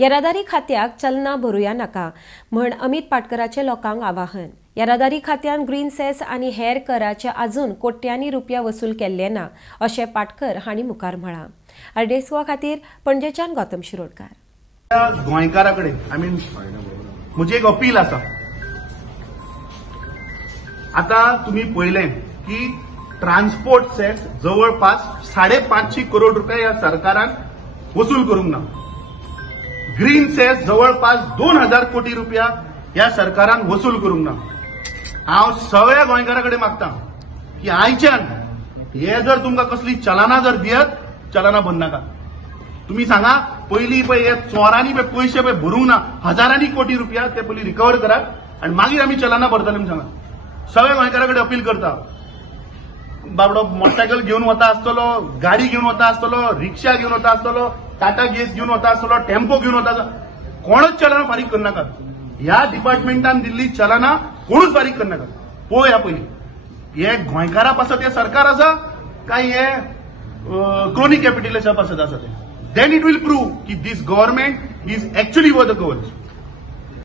येरादारी खात्याक चलना भरूया नाका म्हण अमित पाटकराचे लोकांक आवाहन। येरादारी खात्यान ग्रीन सेस आनी हेर कराचे अजून कोट्यांनी रुपया वसूल केल्ले ना अशें पाटकर हांणी मुखार म्हळां। आरडेस्वा खातीर पणजेच्यान गौतम शिरोडकार। गोंयकारांकडे म्हजी एक अपील आसा। आता तुम्ही पळयलें की ट्रान्सपोर्ट सेस जवळपास 550 करोड रुपया या सरकारान वसूल करूंक ना। ग्रीन सेस जवळपास 2000 कोटी रुपया या सरकारान वसूल करूंक ना। हांव सगळ्या गोंयकारांकडे मागता की आयच्यान हे जर तुमकां कसली चलनां जर दियत चलनां बंद नाका। तुम्ही सांगा पयलीं पळय हे चोरांनी पयशे भरूंक ना, हजारांनी कोटी रुपया ते पयलीं रिकवर करात आनी मागीर आमी चलनां भरतले म्हूण सांगा। सगळ्या गोंयकारांकडे अपील करता। बाबडो मोटरसायकल घेवन वता आसतलो, गाडी घेवन वता आसतलो, रिक्षा घेवन वता आसतलो, टाटा गेस घेवन वता आसतलो, टेम्पो घेवन वता, कोणच चलनां फारीक करनाकात। ह्या डिपार्टमेंटान दिल्ली चलनां कोणूच फारीक करनाकात। पळया पयलीं हे गोंयकारां पासत हे सरकार आसा काय हे क्रोनी कॅपिटलिस्ट पासत आसा ते। देन इट विल प्रूव की this government is actually worth the government.